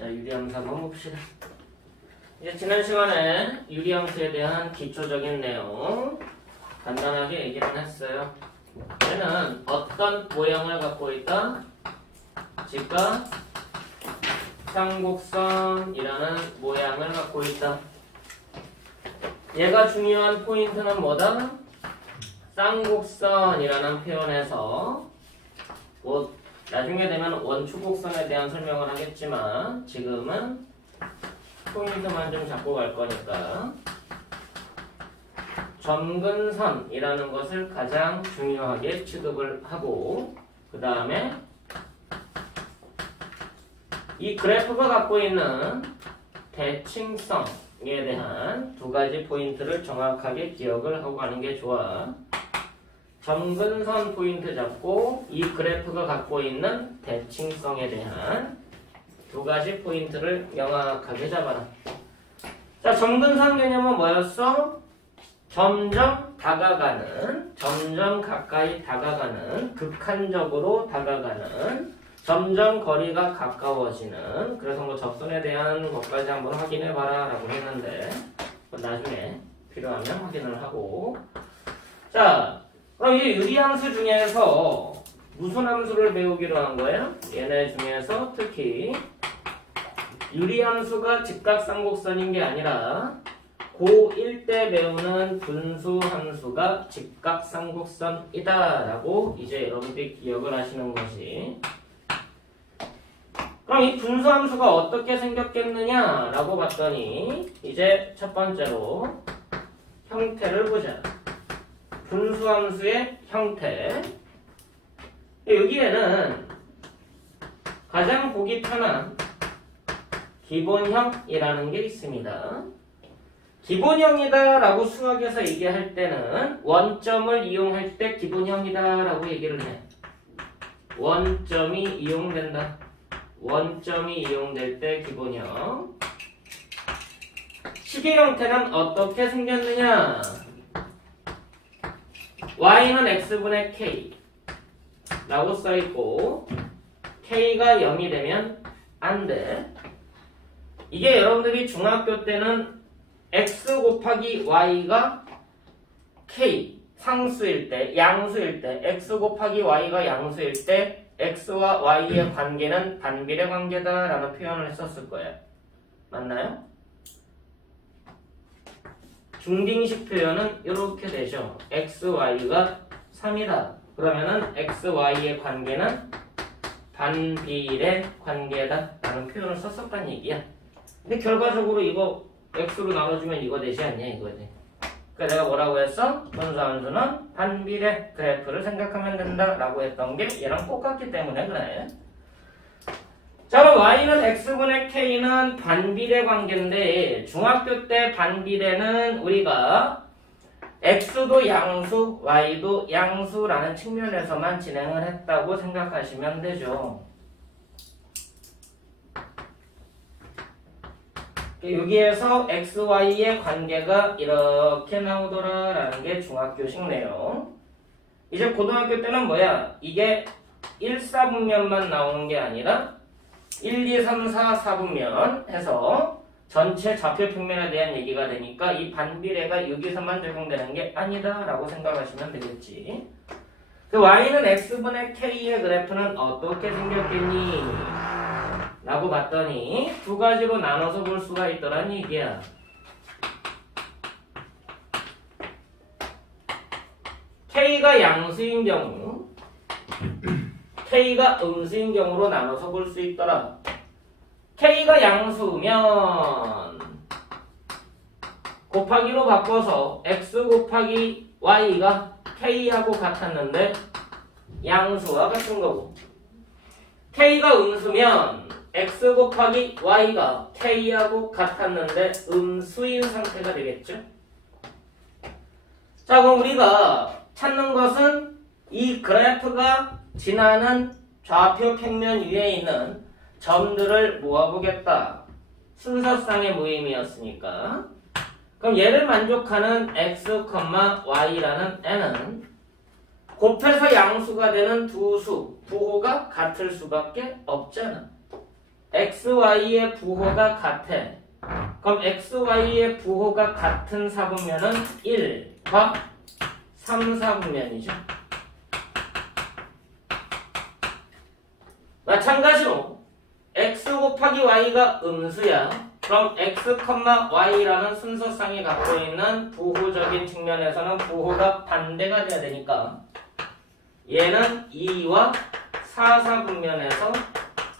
자, 유리함수 한번 봅시다. 이제 지난 시간에 유리함수에 대한 기초적인 내용 간단하게 얘기를 했어요. 얘는 어떤 모양을 갖고 있다? 직각쌍곡선이라는 모양을 갖고 있다. 얘가 중요한 포인트는 뭐다? 쌍곡선이라는 표현에서 뭐 나중에 되면 원축곡선에 대한 설명을 하겠지만 지금은 포인트만 좀 잡고 갈 거니까 점근선이라는 것을 가장 중요하게 취급을 하고 그 다음에 이 그래프가 갖고 있는 대칭성에 대한 두 가지 포인트를 정확하게 기억을 하고 가는 게 좋아. 점근선 포인트 잡고 이 그래프가 갖고 있는 대칭성에 대한 두 가지 포인트를 명확하게 잡아라. 자, 점근선 개념은 뭐였어? 점점 다가가는, 점점 가까이 다가가는, 극한적으로 다가가는, 점점 거리가 가까워지는. 그래서 뭐 접선에 대한 것까지 한번 확인해봐라 라고 했는데 나중에 필요하면 확인을 하고. 자, 그럼 이 유리함수 중에서 무슨 함수를 배우기로 한 거예요? 얘네 중에서 특히 유리함수가 직각쌍곡선인 게 아니라 고1 때 배우는 분수함수가 직각쌍곡선이다 라고 이제 여러분들이 기억을 하시는 것이. 그럼 이 분수함수가 어떻게 생겼겠느냐 라고 봤더니 이제 첫 번째로 형태를 보자. 분수함수의 형태. 여기에는 가장 보기 편한 기본형이라는 게 있습니다. 기본형이다 라고 수학에서 얘기할 때는 원점을 이용할 때 기본형이다 라고 얘기를 해. 원점이 이용된다. 원점이 이용될 때 기본형. 식의 형태는 어떻게 생겼느냐? y는 x분의 k 라고 써있고 k가 0이 되면 안 돼. 이게 여러분들이 중학교 때는 x 곱하기 y가 k 상수일 때, 양수일 때, x 곱하기 y가 양수일 때 x와 y의 관계는 반비례 관계다 라는 표현을 했었을 거예요. 맞나요? 중딩식 표현은 이렇게 되죠. x, y가 3이다. 그러면은 x, y의 관계는 반비례 관계다 라는 표현을 썼었단 얘기야. 근데 결과적으로 이거 x로 나눠주면 이거 되지 않냐 이거지. 그러니까 내가 뭐라고 했어? 분수함수는 반비례 그래프를 생각하면 된다 라고 했던 게 얘랑 똑같기 때문에 그래. 자, 그럼 y는 x분의 k는 반비례 관계인데 중학교 때 반비례는 우리가 x도 양수, y도 양수라는 측면에서만 진행을 했다고 생각하시면 되죠. 여기에서 x, y의 관계가 이렇게 나오더라 라는 게 중학교식 내용. 이제 고등학교 때는 뭐야? 이게 1, 4분면만 나오는 게 아니라 1, 2, 3, 4, 4분면 해서 전체 좌표 평면에 대한 얘기가 되니까 이 반비례가 여기서만 적용되는 게 아니다 라고 생각하시면 되겠지. 그 y는 x분의 k의 그래프는 어떻게 생겼겠니? 라고 봤더니 두 가지로 나눠서 볼 수가 있더란 얘기야. k가 양수인 경우 k가 음수인 경우로 나눠서 볼 수 있더라. k가 양수면 곱하기로 바꿔서 x 곱하기 y가 k하고 같았는데 양수와 같은 거고, k가 음수면 x 곱하기 y가 k하고 같았는데 음수인 상태가 되겠죠. 자, 그럼 우리가 찾는 것은 이 그래프가 지나는 좌표 평면 위에 있는 점들을 모아보겠다. 순서상의 모임이었으니까. 그럼 얘를 만족하는 x, y라는 n은 곱해서 양수가 되는 두 수, 부호가 같을 수밖에 없잖아. xy의 부호가 같아. 그럼 xy의 부호가 같은 사분면은 1과 3, 4분면이죠. 마찬가지로 x 곱하기 y가 음수야. 그럼 x, y라는 순서상이 갖고 있는 부호적인 측면에서는 부호가 반대가 돼야 되니까 얘는 2와 4, 4분면에서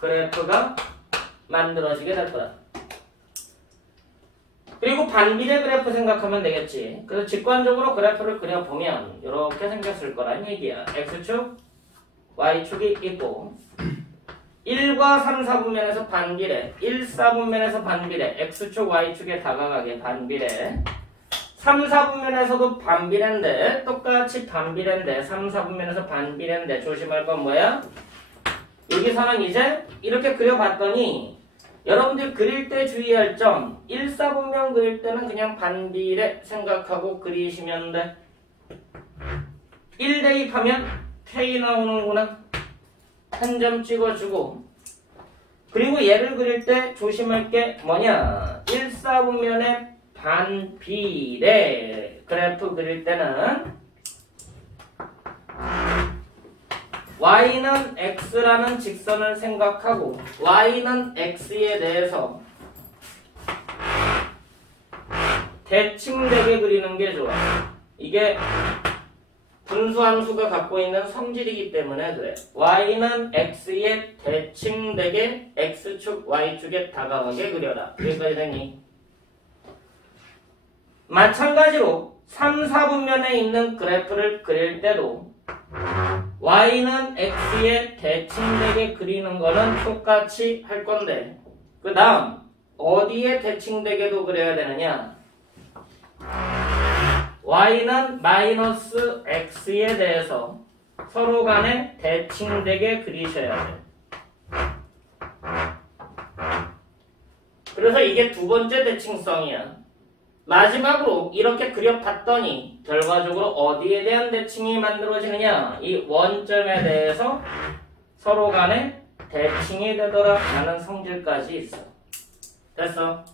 그래프가 만들어지게 될 거야. 그리고 반비례 그래프 생각하면 되겠지. 그래서 직관적으로 그래프를 그려보면 이렇게 생겼을 거란 얘기야. x축, y축이 있고 1과 3, 4분면에서 반비례, 1, 4분면에서 반비례, x축, y축에 다가가게 반비례, 3, 4분면에서도 반비례인데 똑같이 반비례인데 3, 4분면에서 반비례인데 조심할 건 뭐야? 여기서는 이제 이렇게 그려봤더니 여러분들 그릴 때 주의할 점 1, 4분면 그릴 때는 그냥 반비례 생각하고 그리시면 돼. 1 대입하면 K 나오는구나. 한 점 찍어주고 그리고 얘를 그릴 때 조심할 게 뭐냐 1, 4분면의 반비례 그래프 그릴 때는 y는 x라는 직선을 생각하고 y는 x에 대해서 대칭되게 그리는 게 좋아. 이게 분수함수가 갖고 있는 성질이기 때문에 그래. y는 x에 대칭되게 x축, y축에 다가가게 그려라. 여기까지 되니? 마찬가지로 3, 4분면에 있는 그래프를 그릴 때도 y는 x에 대칭되게 그리는 거는 똑같이 할 건데 그 다음 어디에 대칭되게도 그려야 되느냐 y는 마이너스 x에 대해서 서로 간에 대칭되게 그리셔야 돼. 그래서 이게 두 번째 대칭성이야. 마지막으로 이렇게 그려봤더니 결과적으로 어디에 대한 대칭이 만들어지느냐 이 원점에 대해서 서로 간에 대칭이 되더라 라는 성질까지 있어. 됐어?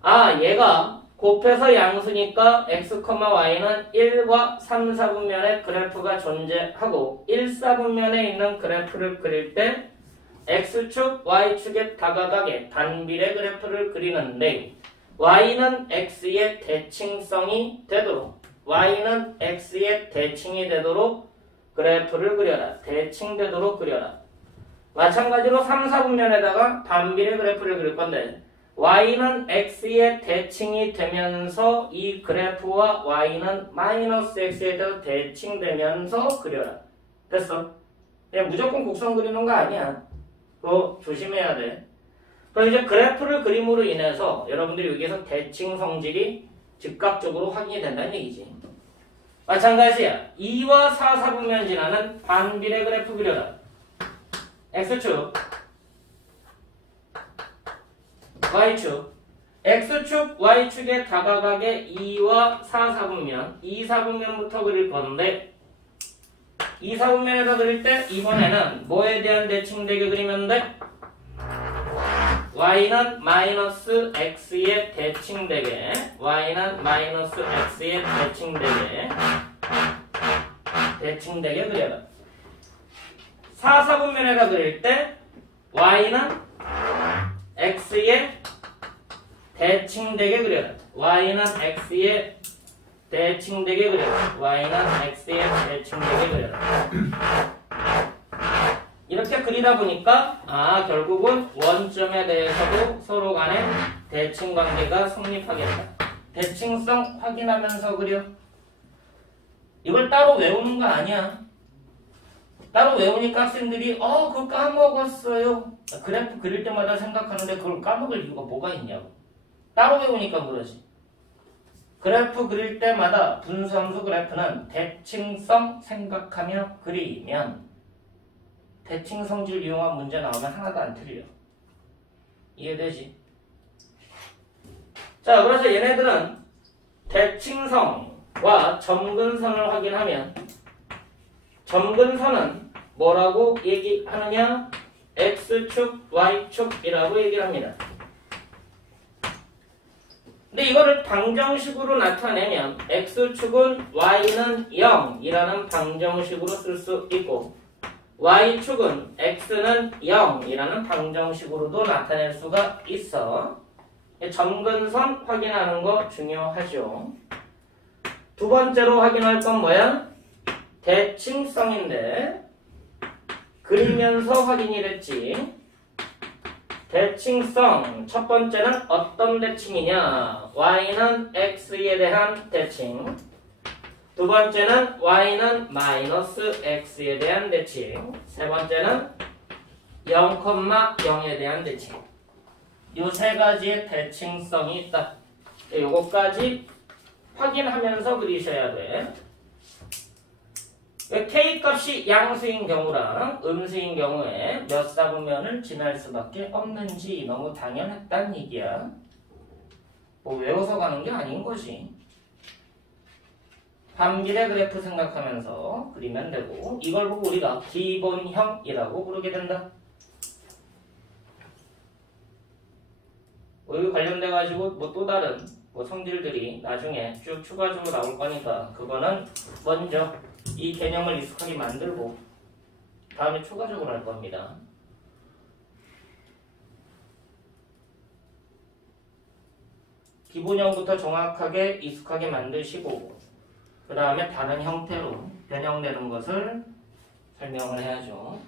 아 얘가 곱해서 양수니까 x, y는 1과 3, 4분면의 그래프가 존재하고 1, 4분면에 있는 그래프를 그릴 때 x축, y축에 다가가게 반비례 그래프를 그리는데 y는 x의 대칭성이 되도록 y는 x의 대칭이 되도록 그래프를 그려라. 대칭되도록 그려라. 마찬가지로 3, 4분면에다가 반비례 그래프를 그릴 건데 y는 x의 대칭이 되면서 이 그래프와 y는 마이너스 x에 대해서 대칭되면서 그려라. 됐어? 그냥 무조건 곡선 그리는 거 아니야. 그거 조심해야 돼. 그럼 이제 그래프를 그림으로 인해서 여러분들이 여기서 대칭 성질이 즉각적으로 확인이 된다는 얘기지. 마찬가지야. 2와 4, 4분면 지나는 반비례 그래프 그려라. x축, y축. x축, y축에 다가가게 2와 4, 4분면, 2, 4분면부터 그릴 건데 2, 4분면에서 그릴 때 이번에는 뭐에 대한 대칭되게 그리면 돼? y는 마이너스 x에 대칭되게 y는 마이너스 x에 대칭되게 그려라. 4, 4분면에다 그릴 때 y는 x에 대칭되게 그려라. y는 x에 대칭되게 그려라. y는 x에 대칭되게 그려라. 이렇게 그리다 보니까 결국은 원점에 대해서도 서로 간에 대칭 관계가 성립하겠다. 대칭성 확인하면서 그려. 이걸 따로 외우는 거 아니야. 따로 외우니까 학생들이 그거 까먹었어요. 그래프 그릴 때마다 생각하는데 그걸 까먹을 이유가 뭐가 있냐고. 따로 외우니까 그러지. 그래프 그릴 때마다 분수함수 그래프는 대칭성 생각하며 그리면 대칭 성질 이용한 문제 나오면 하나도 안 틀려. 이해되지? 자, 그래서 얘네들은 대칭성과 점근선을 확인하면 점근선은 뭐라고 얘기하느냐? X축, Y축이라고 얘기를 합니다. 근데 이거를 방정식으로 나타내면 X축은 Y는 0이라는 방정식으로 쓸 수 있고 Y축은 X는 0이라는 방정식으로도 나타낼 수가 있어. 점근선 확인하는 거 중요하죠. 두 번째로 확인할 건 뭐야? 대칭성인데 그리면서 확인이 됐지. 대칭성 첫 번째는 어떤 대칭이냐? Y는 X에 대한 대칭. 두 번째는 Y는 마이너스 X에 대한 대칭. 세 번째는 0,0에 대한 대칭. 이 세 가지의 대칭성이 있다. 요거까지 확인하면서 그리셔야 돼. K값이 양수인 경우랑 음수인 경우에 몇 사분면을 지날 수밖에 없는지 너무 당연했단 얘기야. 뭐 외워서 가는 게 아닌 거지. 반비례 그래프 생각하면서 그리면 되고 이걸 보고 우리가 기본형이라고 부르게 된다. 여기 관련돼 가지고 뭐 또 다른 뭐 성질들이 나중에 쭉 추가적으로 나올 거니까 그거는 먼저 이 개념을 익숙하게 만들고 다음에 추가적으로 할 겁니다. 기본형부터 정확하게 익숙하게 만드시고 그 다음에 다른 형태로 변형되는 것을 설명을 해야죠.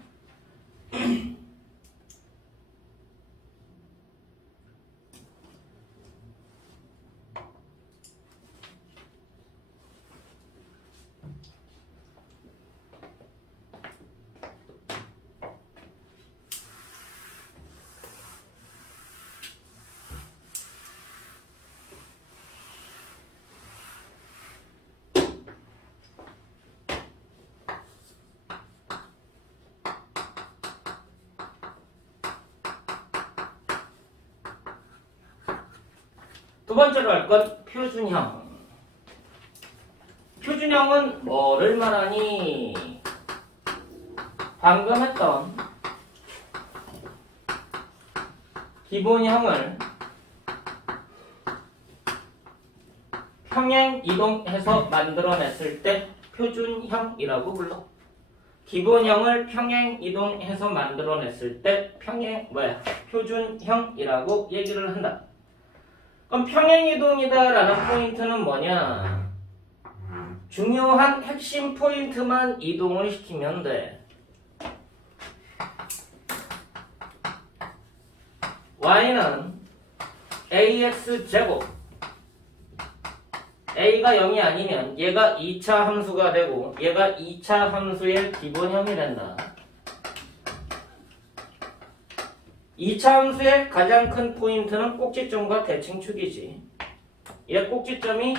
두 번째로 할 건 표준형. 표준형은 뭐를 말하니? 방금 했던 기본형을 평행 이동해서 만들어냈을 때 표준형이라고 불러. 기본형을 평행 이동해서 만들어냈을 때 표준형이라고 얘기를 한다. 그럼 평행이동이다라는 포인트는 뭐냐? 중요한 핵심 포인트만 이동을 시키면 돼. y는 ax제곱 a가 0이 아니면 얘가 2차 함수가 되고 얘가 2차 함수의 기본형이 된다. 2차 함수의 가장 큰 포인트는 꼭지점과 대칭축이지. 얘 꼭지점이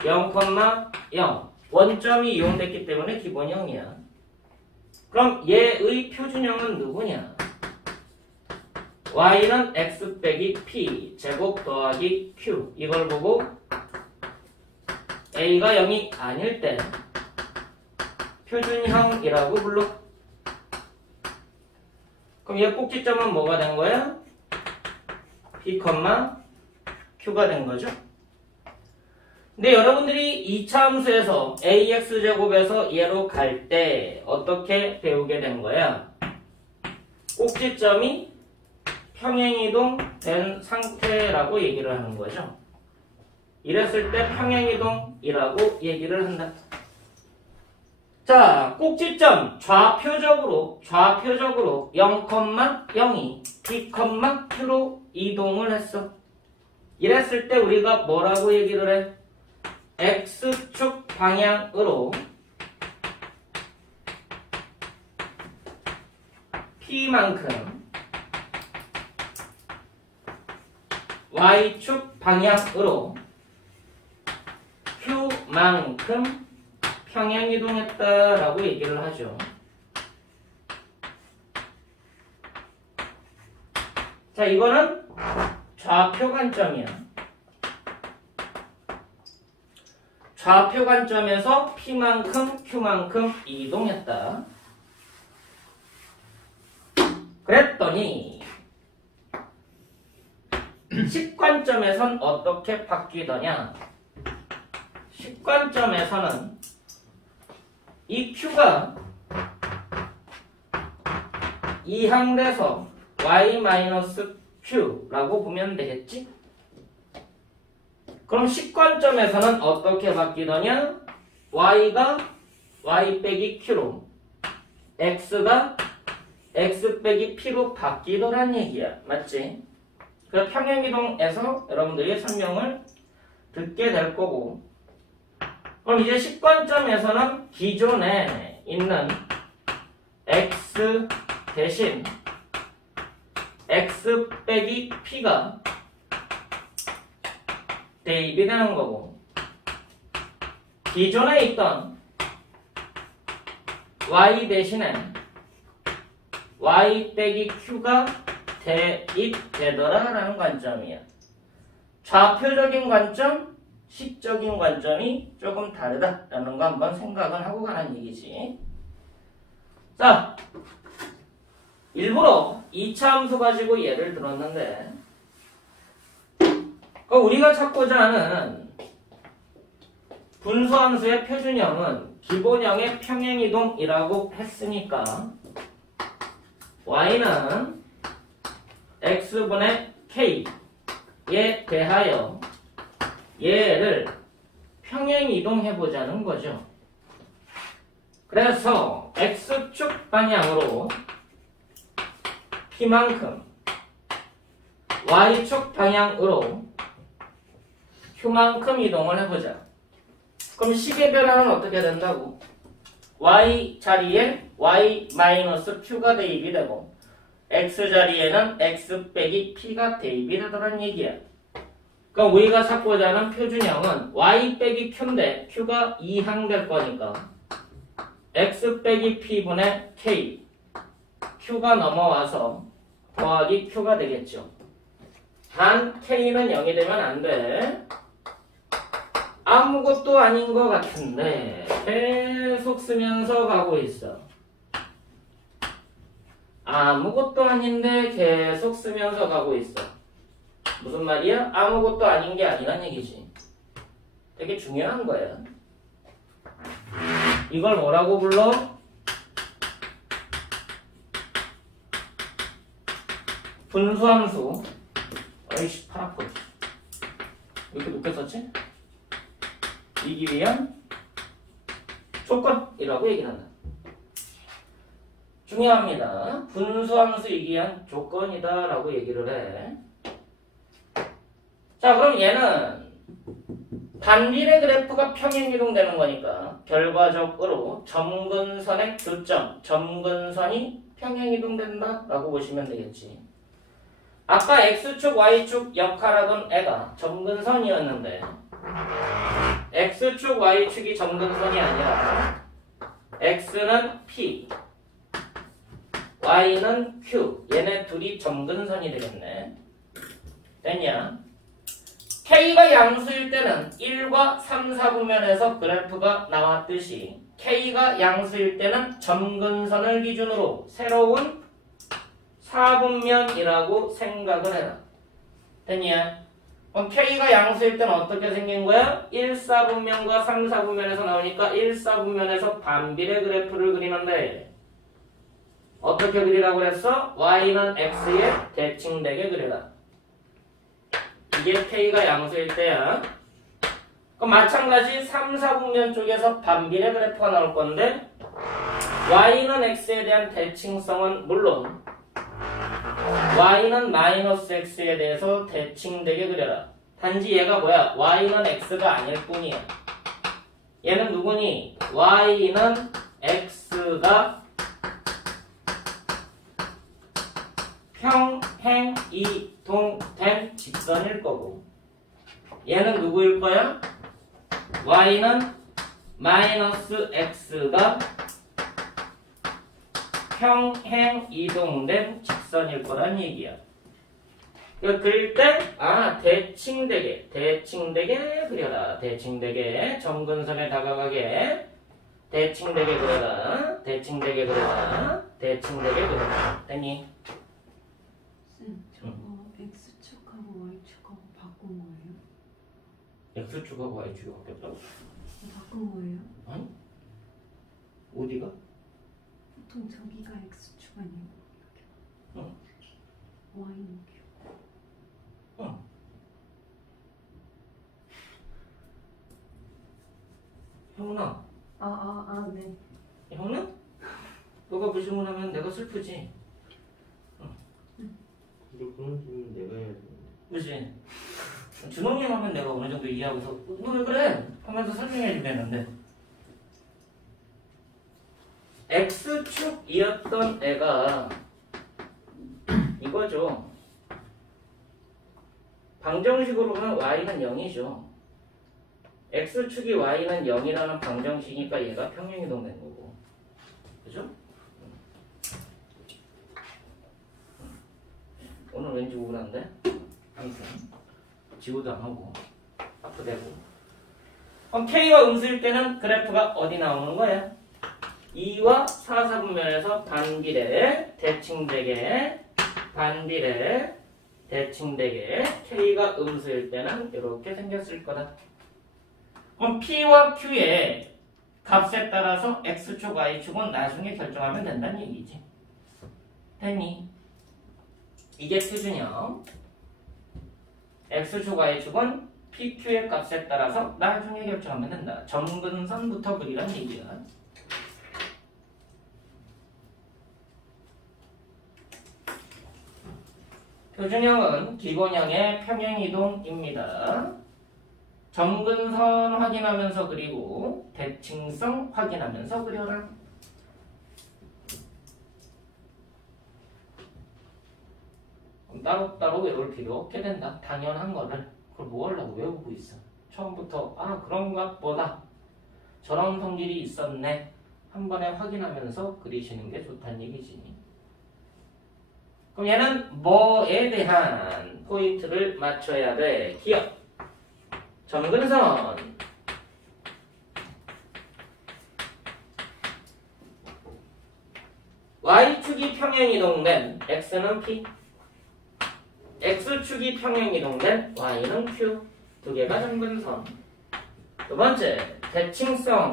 0,0 원점이 이용됐기 때문에 기본형이야. 그럼 얘의 표준형은 누구냐? y는 x 빼기 p 제곱 더하기 q 이걸 보고 a가 0이 아닐 때 표준형이라고 불러. 그럼 얘 꼭지점은 뭐가 된 거야? p, q가 된 거죠. 근데 여러분들이 2차 함수에서 ax제곱에서 얘로 갈 때 어떻게 배우게 된 거야? 꼭지점이 평행이동 된 상태라고 얘기를 하는 거죠. 이랬을 때 평행이동이라고 얘기를 한다. 자, 꼭지점 좌표적으로 0,0이 p, q로 이동을 했어. 이랬을 때 우리가 뭐라고 얘기를 해? x축 방향으로 p만큼 y축 방향으로 q만큼 평행이동했다라고 얘기를 하죠. 자, 이거는 좌표 관점이야. 좌표 관점에서 p만큼 q만큼 이동했다. 그랬더니 식관점에선 어떻게 바뀌더냐? 식관점에서는 이 Q가 이항돼서 y-q라고 보면 되겠지? 그럼 식관점에서는 어떻게 바뀌더냐? y가 y 빼기 q로 x가 x 빼기 p로 바뀌더란 얘기야. 맞지? 그 평행이동에서 여러분들이 설명을 듣게 될 거고, 그럼 이제 식관점에서는 기존에 있는 x 대신 x 빼기 p가 대입이 되는 거고, 기존에 있던 y 대신에 y 빼기 q가 대입되더라라는 관점이야. 좌표적인 관점, 식적인 관점이 조금 다르다라는 거 한번 생각을 하고 가는 얘기지. 자, 일부러 2차 함수 가지고 예를 들었는데, 우리가 찾고자 하는 분수함수의 표준형은 기본형의 평행이동이라고 했으니까 y는 x분의 k에 대하여 얘를 평행이동해보자는 거죠. 그래서 x축 방향으로 p만큼 y축 방향으로 q만큼 이동을 해보자. 그럼 식의 변화는 어떻게 된다고? y 자리에 y-q가 대입이 되고 x 자리에는 x 빼기 p가 대입이 되더란 얘기야. 그럼 우리가 찾고자 하는 표준형은 y 빼기 q인데 q가 이항될 거니까 x 빼기 p분의 k, q가 넘어와서 더하기 q가 되겠죠. 단 k는 0이 되면 안 돼. 아무것도 아닌 것 같은데 계속 쓰면서 가고 있어. 아무것도 아닌데 계속 쓰면서 가고 있어. 무슨 말이야? 아무것도 아닌 게 아니란 얘기지. 되게 중요한 거야. 이걸 뭐라고 불러? 분수함수. 어이씨, 팔 아파. 왜 이렇게 높게 썼지? 이기 위한 조건이라고 얘기를 한다. 중요합니다. 분수함수이기 위한 조건이다 라고 얘기를 해. 자, 그럼 얘는 반비례 그래프가 평행이동되는 거니까 결과적으로 점근선의 교점, 점근선이 평행이동된다 라고 보시면 되겠지. 아까 x축, y축 역할하던 애가 점근선이었는데 x축, y축이 점근선이 아니라 x는 p, y는 q, 얘네 둘이 점근선이 되겠네. 됐냐? k가 양수일 때는 1과 3, 4분면에서 그래프가 나왔듯이 k가 양수일 때는 점근선을 기준으로 새로운 4분면이라고 생각을 해라. 됐냐? 그럼 k가 양수일 때는 어떻게 생긴 거야? 1, 4분면과 3, 4분면에서 나오니까 1, 4분면에서 반비례 그래프를 그리는데 어떻게 그리라고 그랬어? y는 x에 대칭되게 그려라. 이게 k가 양수일 때야. 그럼 마찬가지 3, 4분면 쪽에서 반비례 그래프가 나올 건데 y는 x에 대한 대칭성은 물론 y는 마이너스 x에 대해서 대칭되게 그려라. 단지 얘가 뭐야? y는 x가 아닐 뿐이야. 얘는 누구니? y는 x가 평행 이동된 직선일 거고 얘는 누구일 거야? y는 마이너스 x가 평행 이동된 직선일 거란 얘기야. 그릴 때 대칭되게 그려라. 대칭되게 점근선에 다가가게 대칭되게 그려라. 됐니? X축하고 Y축이 바뀌었다고? 바꾼 거예요? 아니? 어디가? 보통 저기가 X축 아니에요? 응. Y는 Q. 응. 형훈아, 네. 형훈아? 너가 그 질문하면 내가 슬프지? 근데 그런 질문 내가 해야 되는데. 그치? 준호님 하면 내가 어느 정도 이해하고서 너 왜 그래? 하면서 설명해 주겠는데 X축이었던 애가 이거죠. 방정식으로 보면 Y는 0이죠. X축이 Y는 0이라는 방정식이니까 얘가 평행이동된 거고. 그죠? 오늘 왠지 우울한데? 아무튼 지우도 안 하고 아프대고. 그럼 K가 음수일 때는 그래프가 어디 나오는 거야? 2와 4, 4분면에서 반비례, 대칭되게, 반비례, 대칭되게 K가 음수일 때는 이렇게 생겼을 거다. 그럼 P와 Q의 값에 따라서 X축, Y축은 나중에 결정하면 된다는 얘기지. 됐니? 이게 표준형. X축, Y축은 PQ의 값에 따라서 나중에 결정하면 된다. 점근선부터 그리란 얘기야. 표준형은 기본형의 평행이동입니다. 점근선 확인하면서 그리고 대칭성 확인하면서 그려라. 따로따로 외울 필요 없게 된다. 당연한 거를. 그걸 뭐 하려고 외우고 있어. 처음부터 그런가 보다. 저런 성질이 있었네. 한 번에 확인하면서 그리시는 게 좋다는 얘기지. 그럼 얘는 뭐에 대한 포인트를 맞춰야 돼? 기억. 점근선. Y축이 평행이동된 X는 P. X축이 평행이동된 Y는 Q. 두 개가 점근선. 두 번째, 대칭성.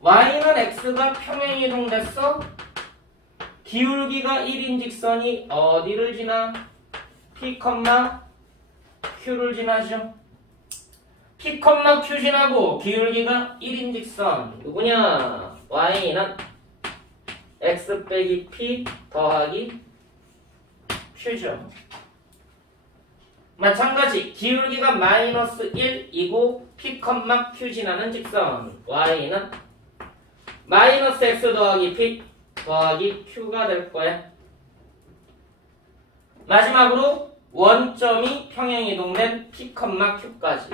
Y는 X가 평행이동됐어. 기울기가 1인 직선이 어디를 지나? P, Q를 지나죠. P, Q 지나고 기울기가 1인 직선. 누구냐? Y는 X 빼기 P 더하기 Q죠. 마찬가지 기울기가 마이너스 1이고 P, Q 지나는 직선. Y는 마이너스 X 더하기 P 더하기 Q가 될 거야. 마지막으로 원점이 평행이동된 P, Q까지.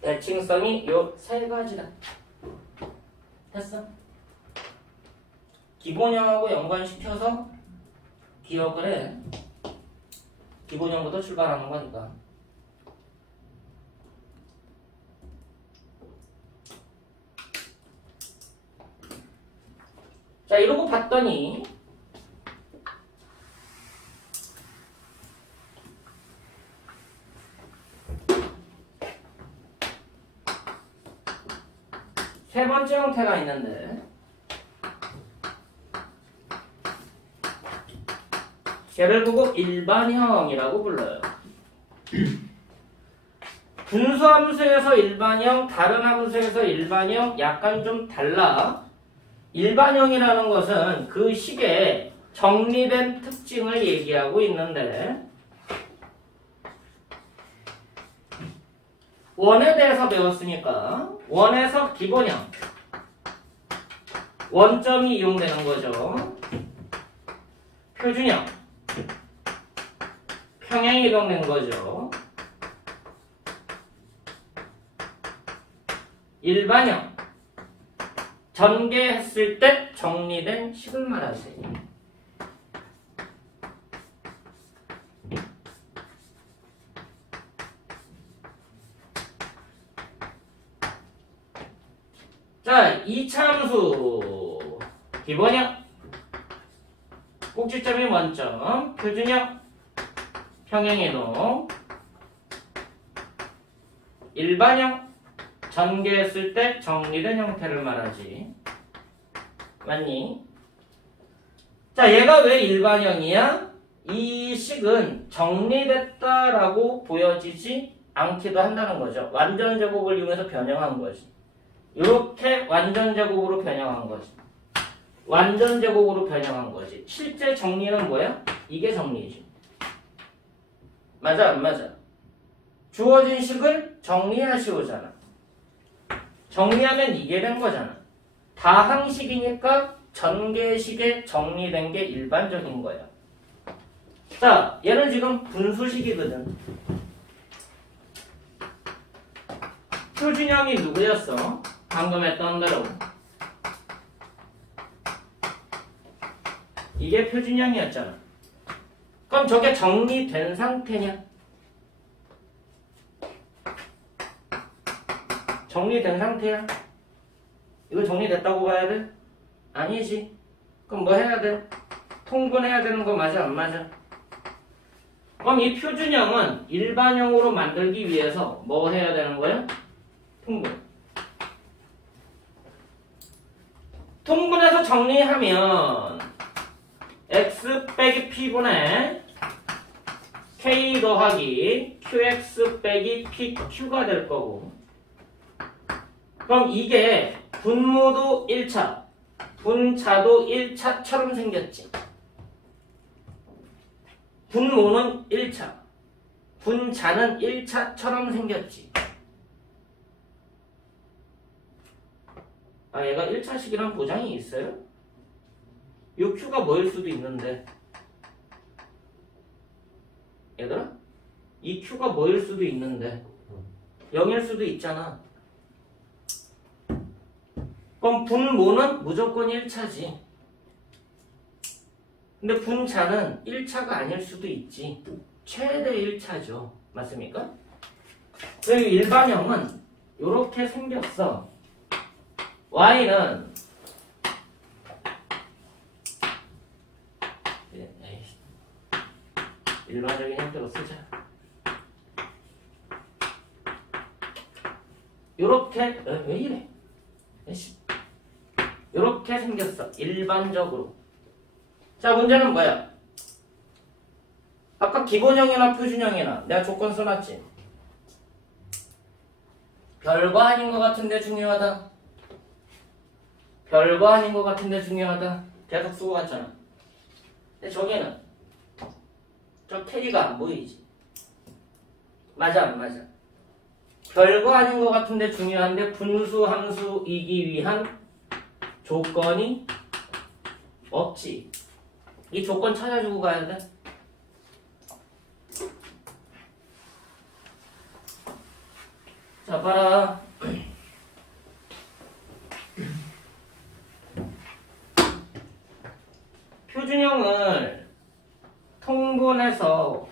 대칭성이 요 세 가지다. 됐어? 기본형하고 연관시켜서 기억을 해. 기본형부터 출발하는 거니까. 자, 이러고 봤더니 세 번째 형태가 있는데 걔를 보고 일반형이라고 불러요. 분수함수에서 일반형, 다른 함수에서 일반형 약간 좀 달라. 일반형이라는 것은 그 식의 정리된 특징을 얘기하고 있는데 원에 대해서 배웠으니까 원에서 기본형 원점이 이용되는 거죠. 표준형 평행이동된 거죠. 일반형 전개했을 때 정리된 식을 말하세요. 자, 이차함수 기본형 꼭 꼭지점이 원점, 표준형, 평행이동, 일반형, 전개했을 때 정리된 형태를 말하지. 맞니? 자, 얘가 왜 일반형이야? 이 식은 정리됐다라고 보여지지 않기도 한다는 거죠. 완전 제곱을 이용해서 변형한 거지. 이렇게 완전 제곱으로 변형한 거지. 완전 제곱으로 변형한 거지. 실제 정리는 뭐야? 이게 정리지. 맞아 안 맞아? 주어진 식을 정리하시오잖아. 정리하면 이게 된 거잖아. 다항식이니까 전개식에 정리된 게 일반적인 거야. 자, 얘는 지금 분수식이거든. 표준형이 누구였어? 방금 했던 대로. 이게 표준형이었잖아. 그럼 저게 정리된 상태냐? 정리된 상태야? 이거 정리됐다고 봐야 돼? 아니지. 그럼 뭐 해야 돼? 통분해야 되는 거 맞아 안 맞아? 그럼 이 표준형은 일반형으로 만들기 위해서 뭐 해야 되는 거야? 통분. 통분해서 정리하면 x 빼기 p분의 k 더하기 qx 빼기 pq가 될 거고, 그럼 이게 분모도 1차, 분차도 1차처럼 생겼지. 분모는 1차, 분차는 1차처럼 생겼지. 아, 얘가 1차식이란 보장이 있어요? 이 Q가 뭐일 수도 있는데. 얘들아? 이 Q가 뭐일 수도 있는데 0일 수도 있잖아. 그럼 분모는 무조건 1차지. 근데 분차는 1차가 아닐 수도 있지. 최대 1차죠. 맞습니까? 그리고 일반형은 이렇게 생겼어. y는 일반적인 형태로 쓰자. 요렇게 왜 이래? 요렇게 생겼어. 일반적으로. 자, 문제는 뭐야? 아까 기본형이나 표준형이나 내가 조건 써놨지? 별거 아닌 것 같은데 중요하다. 별거 아닌 것 같은데 중요하다. 계속 쓰고 갔잖아. 근데 저기는 저 K가 안 보이지? 맞아 안 맞아? 별거 아닌 것 같은데 중요한데 분수 함수이기 위한 조건이 없지. 이 조건 찾아주고 가야 돼. 자, 봐라. 표준형을 통분해서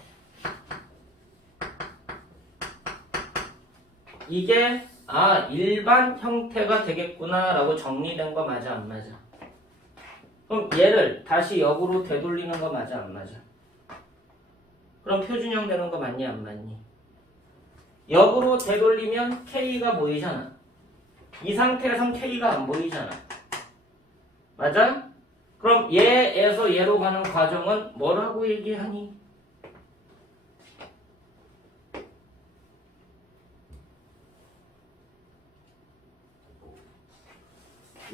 이게 일반 형태가 되겠구나 라고 정리된 거 맞아 안 맞아? 그럼 얘를 다시 역으로 되돌리는 거 맞아 안 맞아? 그럼 표준형 되는 거 맞니 안 맞니? 역으로 되돌리면 K가 보이잖아. 이 상태에선 K가 안 보이잖아. 맞아? 그럼 얘에서 얘로 가는 과정은 뭐라고 얘기하니?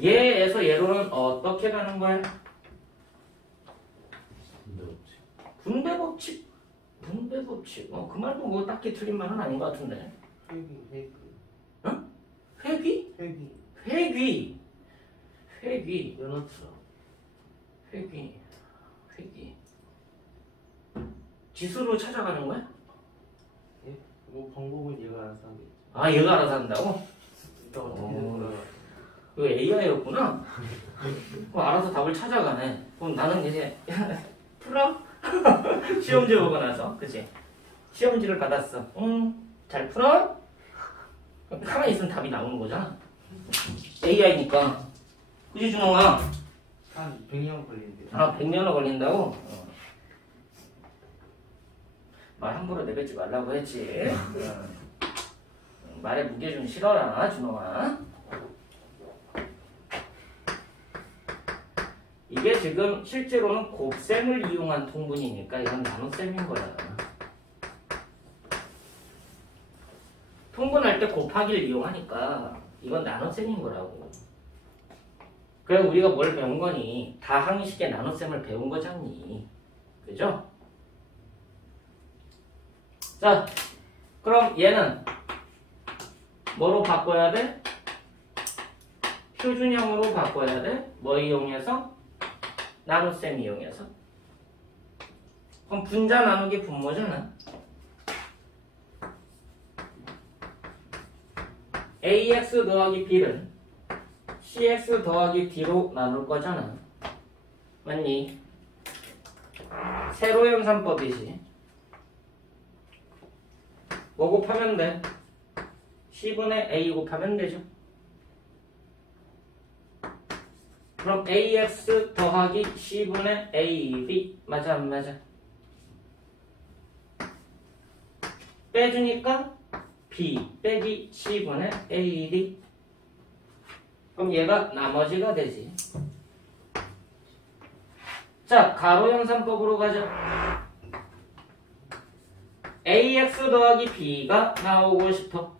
얘에서 얘로는 어떻게 가는 거야? 분배법칙. 분배법칙. 그 말도 뭐 딱히 틀린 말은 아닌 것 같은데. 회귀. 응? 회귀? 회귀. 회귀. 회귀. 연어처럼. 회귀. 회귀. 지수로 찾아가는 거야? 예? 뭐 방법은 얘가 알아서 하겠지. 아, 얘가 알아서 한다고? 일단 어떻게 된 거야? 이거 AI였구나? 그럼 알아서 답을 찾아가네. 그럼 나는 이제 풀어? 시험지 보고 나서, 그치? 시험지를 받았어. 잘 풀어? 그럼 가만히 있으면 답이 나오는 거잖아. AI니까. 그치, 준홍아? 한 100년 걸리는데요. 아, 100년은 걸린다고? 말 함부로 내뱉지 말라고 했지. 말에 무게 좀 실어라, 준호아. 이게 지금 실제로는 곱셈을 이용한 통분이니까 이건 나눗셈인 거야. 통분할 때 곱하기를 이용하니까 이건 나눗셈인 거라고. 그래서 우리가 뭘 배운 거니? 다항식의 나눗셈을 배운 거잖니. 그죠? 자, 그럼 얘는 뭐로 바꿔야 돼? 표준형으로 바꿔야 돼? 뭐 이용해서? 나눗셈 이용해서. 그럼 분자 나누기 분모잖아. ax 더하기 b를 cx 더하기 d로 나눌 거잖아. 맞니? 세로 연산법이지. 뭐 곱하면 돼? c분의 a 곱하면 되죠. 그럼 ax 더하기 c분의 ab 맞아 안 맞아? 빼주니까 b 빼기 c분의 ad. 그럼 얘가 나머지가 되지. 자, 가로 연산법으로 가자. ax 더하기 b가 나오고 싶어.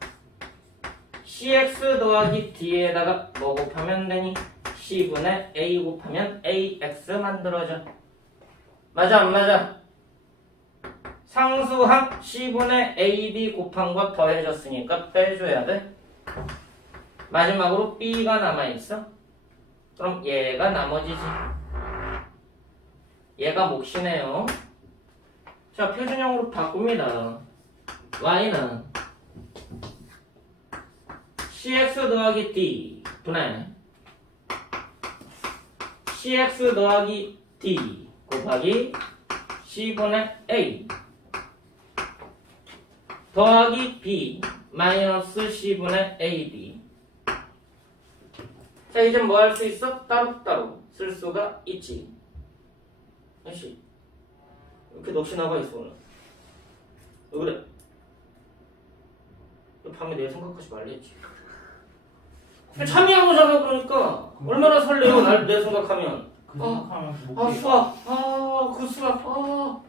cx 더하기 d에다가 뭐 곱하면 되니? c분의 a 곱하면 ax 만들어져. 맞아 안 맞아? 상수항 c분의 ad 곱한 거 더해졌으니까 빼줘야 돼. 마지막으로 b가 남아있어. 그럼 얘가 나머지지. 얘가 몫이네요. 자, 표준형으로 바꿉니다. y는 cx 더하기 d 분의 cx 더하기 d 곱하기 c분의 a 더하기 b 마이너스 c분의 ad. 자, 이제 뭐 할 수 있어? 따로따로 쓸 수가 있지. 아이씨, 이렇게 넋이 나가 있어 오늘. 왜 그래? 밤에 내 생각하지 말랬지. 참여한 거잖아. 그러니까 얼마나 설레요. 날 내 생각하면. 그 생각하면 아 수학. 그 수학.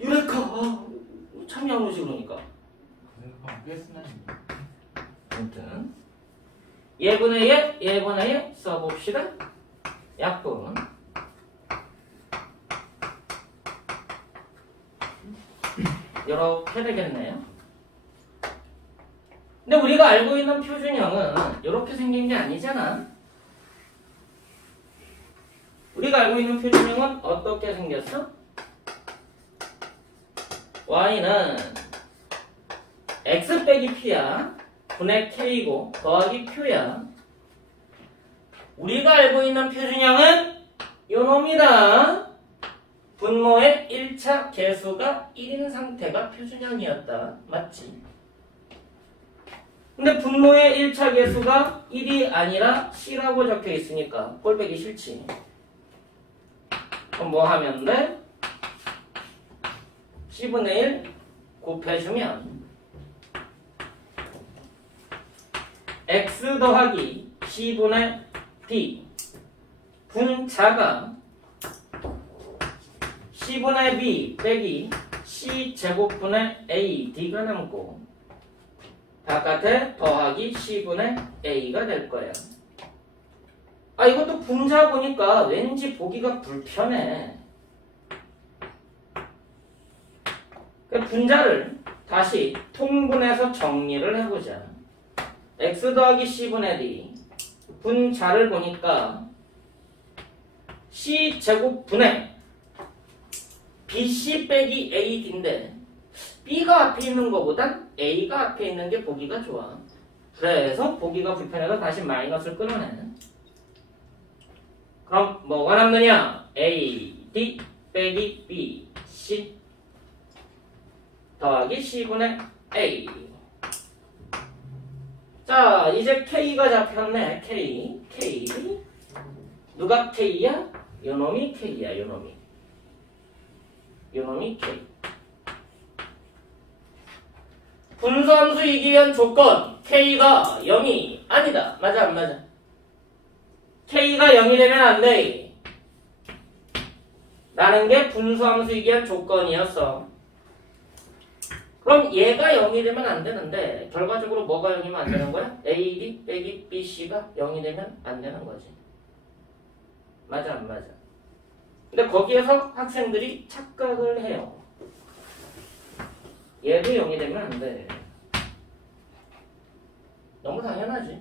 유레카. 참여한 거지 그러니까. 그 생각하면 꽤 쓴다는데. 아무튼 예분의 얘 써봅시다. 약분 이렇게 되겠네요. 근데 우리가 알고 있는 표준형은 이렇게 생긴 게 아니잖아. 우리가 알고 있는 표준형은 어떻게 생겼어? y는 x 빼기 p야. 분의 k고 더하기 q야. 우리가 알고 있는 표준형은 요놈이다. 분모의 1차 개수가 1인 상태가 표준형이었다. 맞지? 근데 분모의 1차 개수가 1이 아니라 c라고 적혀 있으니까 꼴빼기 싫지. 그럼 뭐 하면 돼? c분의 1 곱해주면 x 더하기 c분의 d 분자가 c분의 b 빼기 c 제곱분의 a d가 남고 바깥에 더하기 c분의 a가 될 거야. 아, 이것도 분자 보니까 왠지 보기가 불편해. 분자를 다시 통분해서 정리를 해보자. x 더하기 c분의 d 분자를 보니까 c 제곱분의 bc 빼기 ad인데 b가 앞에 있는 것보단 a가 앞에 있는 게 보기가 좋아. 그래서 보기가 불편해서 다시 마이너스를 끊어내. 그럼 뭐가 남느냐? ad 빼기 bc 더하기 c분의 a. 자, 이제 k가 잡혔네. k 누가 K야? 요놈이 K야, 요놈이. 요놈이 K. 분수함수이기 위한 조건. K가 0이 아니다. 맞아, 안 맞아? K가 0이 되면 안 돼. 라는 게 분수함수이기 위한 조건이었어. 그럼 얘가 0이 되면 안 되는데 결과적으로 뭐가 0이면 안 되는 거야? AD 빼기 BC가 0이 되면 안 되는 거지. 맞아, 안 맞아? 근데 거기에서 학생들이 착각을 해요. 얘도 0이 되면 안 돼. 너무 당연하지.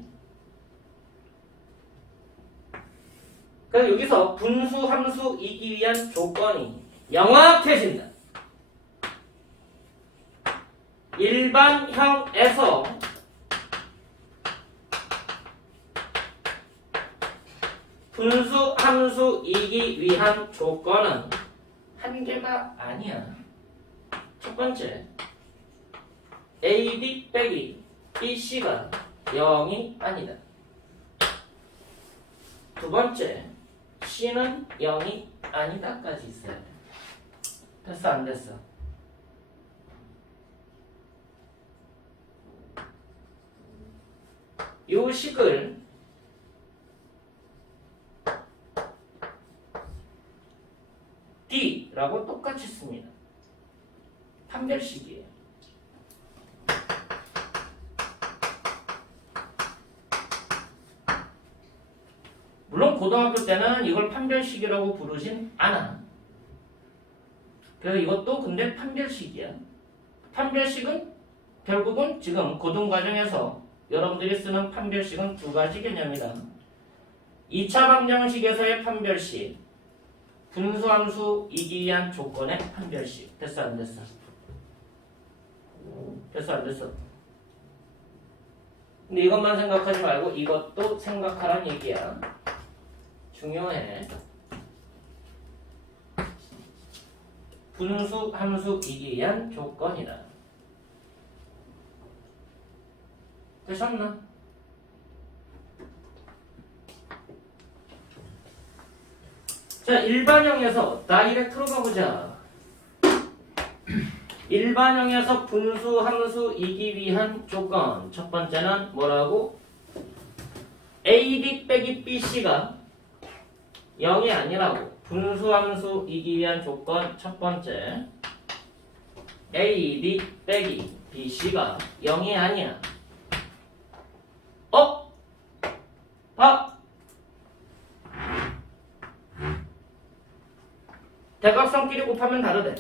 그래서 여기서 분수함수이기 위한 조건이 명확해진다. 일반형에서 분수함수이기 위한 조건은 한 개가 아니야. 첫 번째, AD 빼기 BC가 0이 아니다. 두 번째, C는 0이 아니다까지 있어야 돼. 됐어, 안 됐어? 요 식을 D라고 똑같이 씁니다. 판별식이에요. 물론 고등학교 때는 이걸 판별식이라고 부르진 않아. 그래서 이것도 근데 판별식이야. 판별식은 결국은 지금 고등과정에서 여러분들이 쓰는 판별식은 두 가지 개념이다. 2차 방정식에서의 판별식, 분수함수이기 위한 조건의 판별식. 됐어, 안 됐어? 됐어, 안 됐어? 근데 이것만 생각하지 말고 이것도 생각하란 얘기야. 중요해. 분수함수이기 위한 조건이다. 되셨나? 자, 일반형에서 다이렉트로 가보자. 일반형에서 분수함수이기 위한 조건. 첫 번째는 뭐라고? AD 빼기 BC가 0이 아니라고. 분수함수이기 위한 조건 첫 번째. AD 빼기 BC가 0이 아니야. 봐! 대각선끼리 곱하면 다르대.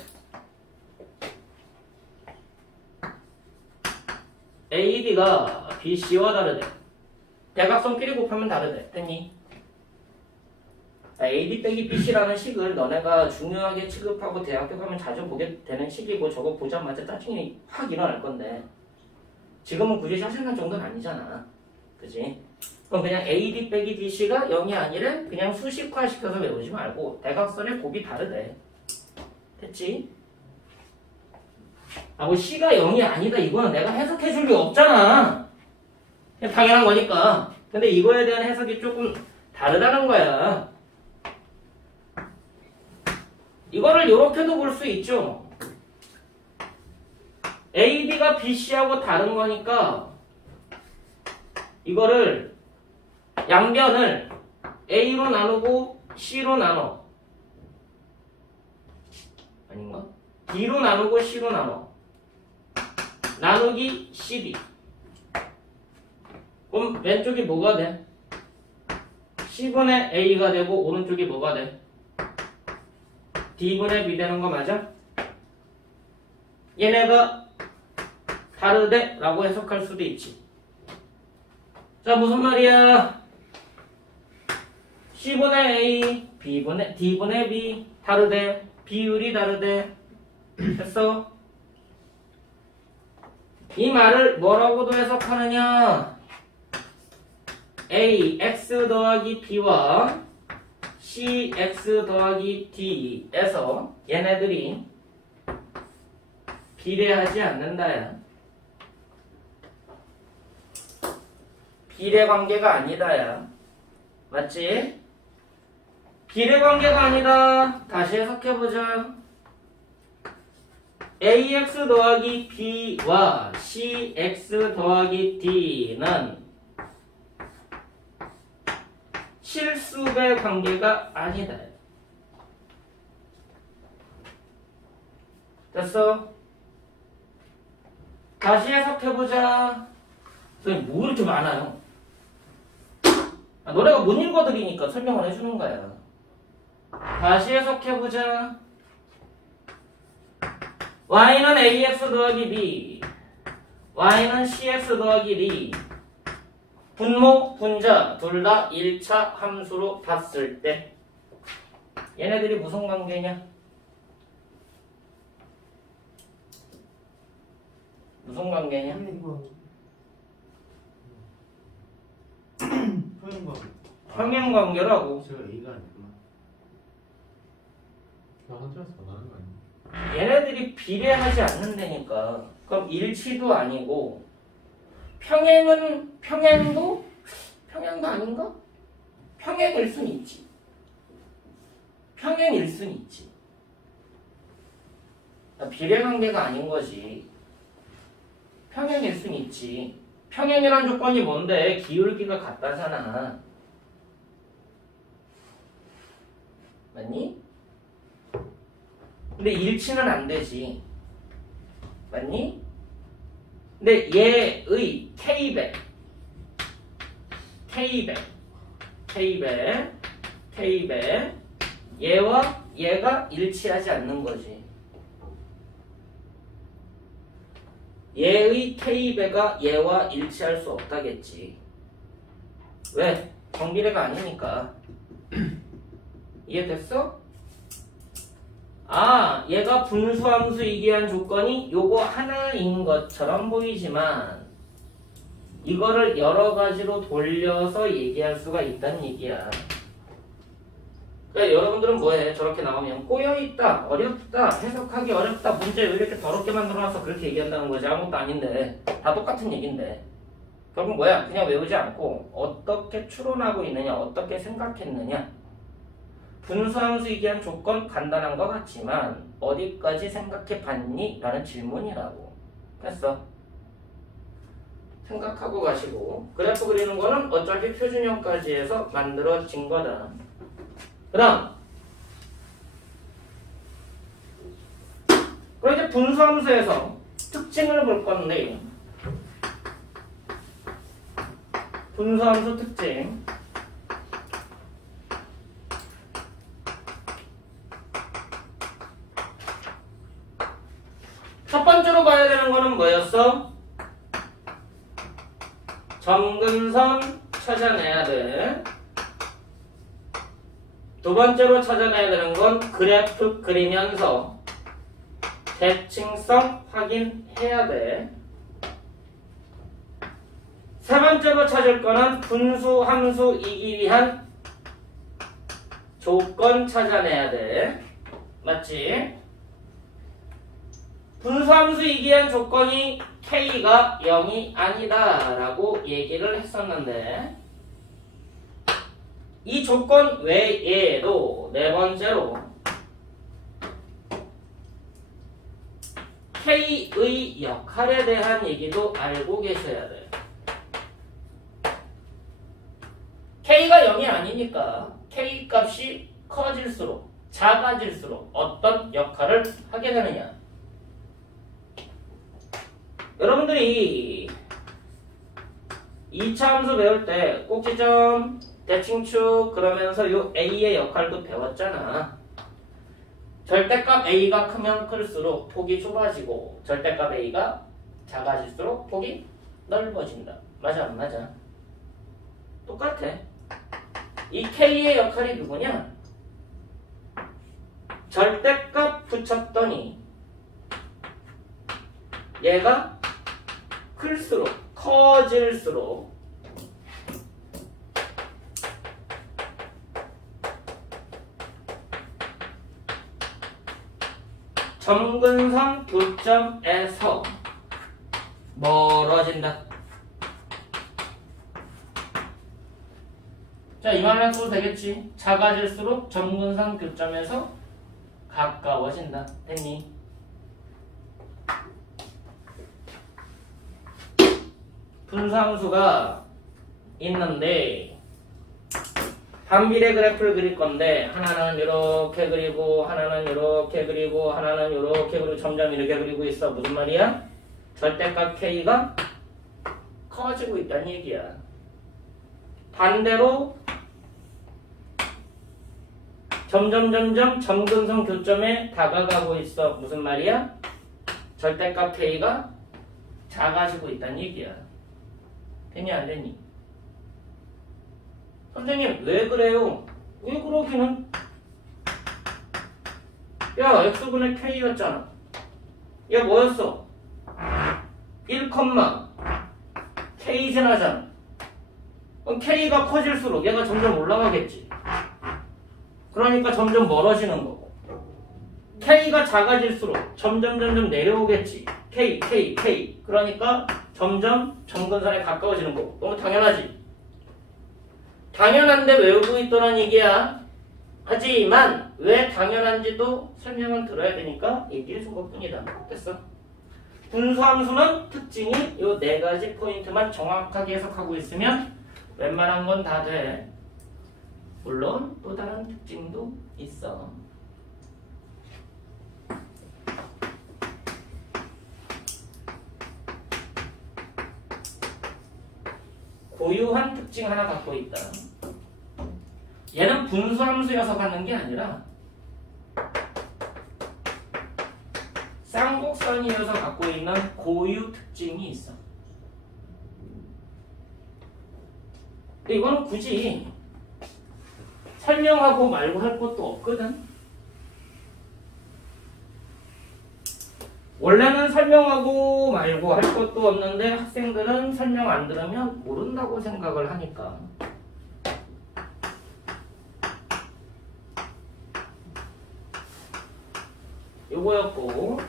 AD가 BC와 다르대. 대각선끼리 곱하면 다르대. 됐니? AD 빼기 BC라는 식을 너네가 중요하게 취급하고 대학교 가면 자주 보게 되는 식이고 저거 보자마자 짜증이 확 일어날 건데 지금은 굳이 짜증날 정도는 아니잖아. 그치? 그럼 그냥 AD 빼기 BC가 0이 아니래? 그냥 수식화시켜서 외우지 말고 대각선의 곱이 다르대. 됐지? 뭐 C가 0이 아니다 이거는 내가 해석해 줄 리 없잖아. 그냥 당연한 거니까. 근데 이거에 대한 해석이 조금 다르다는 거야. 이거를 이렇게도 볼 수 있죠. AD가 BC하고 다른 거니까 이거를 양변을 A로 나누고 C로 나눠. 아닌가? D로 나누고 C로 나눠. 나누기 CD. 그럼 왼쪽이 뭐가 돼? C분의 A가 되고 오른쪽이 뭐가 돼? D분의 B 되는 거 맞아? 얘네가 다르대? 라고 해석할 수도 있지. 자, 무슨 말이야? C분의 A, D분의 B 다르대. 비율이 다르대. 됐어? 이 말을 뭐라고도 해석하느냐? A, X 더하기 B와 C, X 더하기 D에서 얘네들이 비례하지 않는다야. 비례 관계가 아니다야. 맞지? 비례관계가 아니다. 다시 해석해보자. ax 더하기 b와 cx 더하기 d는 실수배 관계가 아니다. 됐어? 다시 해석해보자. 선생님 뭐 이렇게 많아요? 너네가 못 읽어드리니까 설명을 해주는 거야. 다시 해석해보자. y는 ax 더하기 b, y는 cx 더하기 d. 분모, 분자 둘 다 1차 함수로 봤을 때 얘네들이 무슨 관계냐? 무슨 관계냐? 평행관계. 평행관계라고. 제가 A가 아니구나. 그냥 한자에서 나는 거 아니야? 얘네들이 비례하지 않는다니까. 그럼 일치도 아니고 평행도 아닌가? 평행일 순 있지. 평행일 순 있지. 비례관계가 아닌 거지. 평행일 순 있지. 평행이란 조건이 뭔데? 기울기가 같다잖아. 맞니? 근데 일치는 안 되지. 맞니? 근데 얘의 K배 얘와 얘가 일치하지 않는 거지. 얘의 K배가 얘와 일치할 수 없다겠지. 왜? 정비례가 아니니까. 이해됐어? 아, 얘가 분수함수이기 위한 조건이 요거 하나인 것처럼 보이지만 이거를 여러 가지로 돌려서 얘기할 수가 있다는 얘기야. 그러니까 여러분들은 뭐해? 저렇게 나오면 꼬여있다, 어렵다, 해석하기 어렵다, 문제 왜 이렇게 더럽게 만들어놔서 그렇게 얘기한다는 거지. 아무것도 아닌데 다 똑같은 얘기인데 결국 뭐야? 그냥 외우지 않고 어떻게 추론하고 있느냐, 어떻게 생각했느냐. 분수함수이기 위한 조건 간단한 것 같지만 어디까지 생각해 봤니? 라는 질문이라고. 됐어? 생각하고 가시고 그래프 그리는 거는 어차피 표준형까지 해서 만들어진 거다. 그 다음 그럼 이제 분수함수에서 특징을 볼 건데 분수함수 특징 첫 번째로 봐야 되는 거는 뭐였어? 점근선 찾아내야 돼. 두 번째로 찾아내야 되는 건 그래프 그리면서 대칭성 확인해야 돼. 세 번째로 찾을 거는 분수 함수이기 위한 조건 찾아내야 돼. 맞지? 분수함수이기 위한 조건이 K가 0이 아니다 라고 얘기를 했었는데 이 조건 외에도 네 번째로 K의 역할에 대한 얘기도 알고 계셔야 돼. K가 0이 아니니까 K 값이 커질수록 작아질수록 어떤 역할을 하게 되느냐. 여러분들이 2차 함수 배울 때 꼭지점, 대칭축 그러면서 요 A의 역할도 배웠잖아. 절대값 A가 크면 클수록 폭이 좁아지고 절대값 A가 작아질수록 폭이 넓어진다. 맞아 안 맞아? 똑같아. 이 K의 역할이 누구냐? 절대값 붙였더니 얘가 클수록 커질수록 점근선 두 점에서 멀어진다. 자, 자, 이 말만 써도 되겠지. 작아질수록 점근상 교점에서 가까워진다. 됐니? 분수함수가 있는데 반비례 그래프를 그릴 건데 하나는 이렇게 그리고 하나는 이렇게 그리고 하나는 이렇게 그리고 점점 이렇게 그리고 있어. 무슨 말이야? 절대값 K가 커지고 있다는 얘기야. 반대로 점점 점근성 교점에 다가가고 있어. 무슨 말이야? 절대값 K가 작아지고 있다는 얘기야. 되니 안 되니? 선생님 왜 그래요? 왜 그러기는? 야 x분의 k였잖아. 얘 뭐였어? 1, k 지나잖아. 그럼 k가 커질수록 얘가 점점 올라가겠지. 그러니까 점점 멀어지는 거고, k가 작아질수록 점점 내려오겠지. k 그러니까 점점 점근선에 가까워지는 거고. 너무 당연하지? 당연한데 외우고 있더란 얘기야. 하지만 왜 당연한지도 설명을 들어야 되니까 얘기해 준 것뿐이다. 됐어? 분수함수는 특징이 이 4가지 포인트만 정확하게 해석하고 있으면 웬만한 건 다 돼. 물론 또 다른 특징도 있어. 고유한 특징 하나 갖고 있다. 얘는 분수함수여서 갖는 게 아니라 쌍곡선이어서 갖고 있는 고유 특징이 있어. 근데 이거는 굳이 설명하고 말고 할 것도 없거든. 원래는 설명하고 말고 할 것도 없는데 학생들은 설명 안 들으면 모른다고 생각을 하니까. 요거였고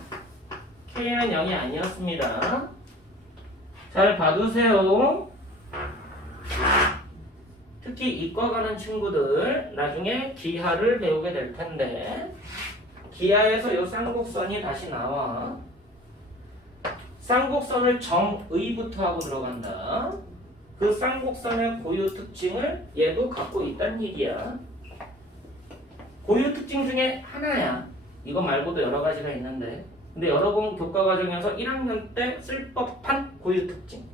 K는 0이 아니었습니다. 잘 봐두세요. 특히 이과 가는 친구들 나중에 기하를 배우게 될 텐데 기하에서 요 쌍곡선이 다시 나와. 쌍곡선을 정의부터 하고 들어간다. 그 쌍곡선의 고유 특징을 얘도 갖고 있다는 얘기야. 고유 특징 중에 하나야. 이거 말고도 여러 가지가 있는데, 근데 여러분 교과 과정에서 1학년 때 쓸 법한 고유 특징.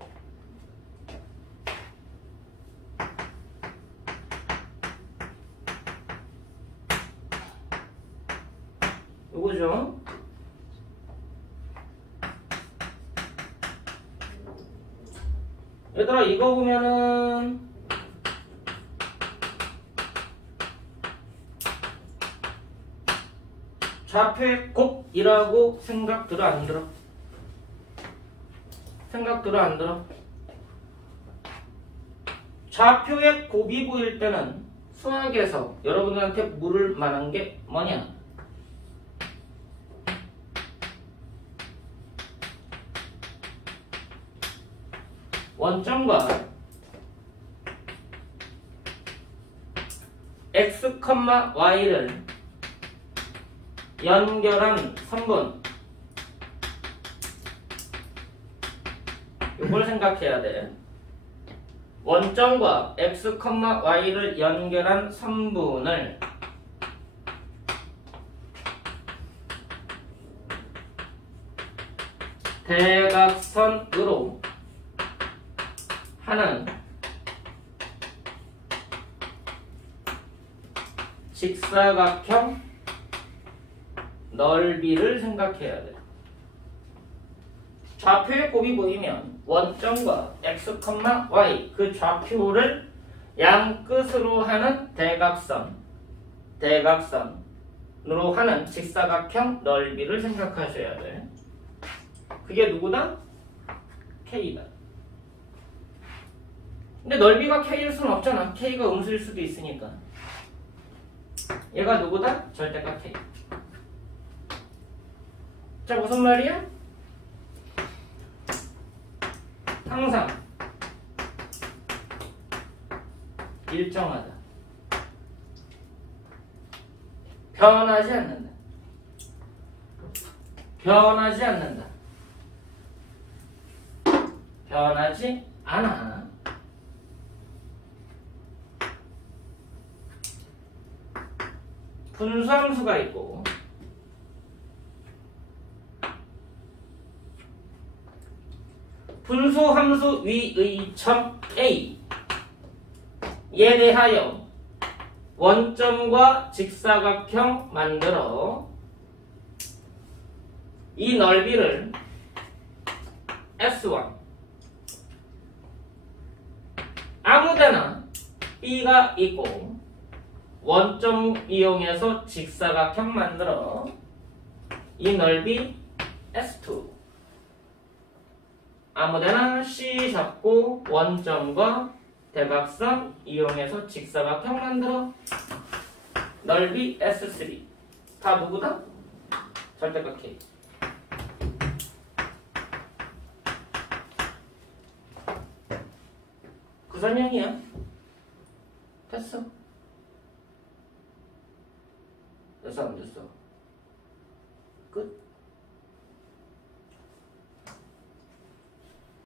요거죠. 얘들아 이거 보면은 좌표의 곱이라고 생각 들어 안 들어? 생각 들어 안 들어? 좌표의 곱이 보일 때는 수학에서 여러분들한테 물을 만한 게 뭐냐? 원점과 x, y를 연결한 선분, 이걸 생각해야 돼. 원점과 x, y를 연결한 선분을 대각선으로 하는 직사각형 넓이를 생각해야 돼. 좌표의 곱이 보이면 원점과 x, y 그 좌표를 양끝으로 하는 대각선으로 하는 직사각형 넓이를 생각하셔야 돼. 그게 누구다? K다. 근데 넓이가 K일 수는 없잖아. K가 음수일 수도 있으니까. 얘가 누구다? 절대값 K. 자, 무슨 말이야? 항상 일정하다. 변하지 않는다. 변하지 않는다. 변하지 않아. 분수함수가 있고 분수함수 위의 점 A에 대하여 원점과 직사각형 만들어 이 넓이를 S1 아무데나 B가 있고 원점 이용해서 직사각형 만들어 이 넓이 S2 아무데나 C 잡고 원점과 대각선 이용해서 직사각형 만들어 넓이 S3 다 누구다? 절대각 K. 그 설명이야. 됐어. 됐어 안 됐어? 끝.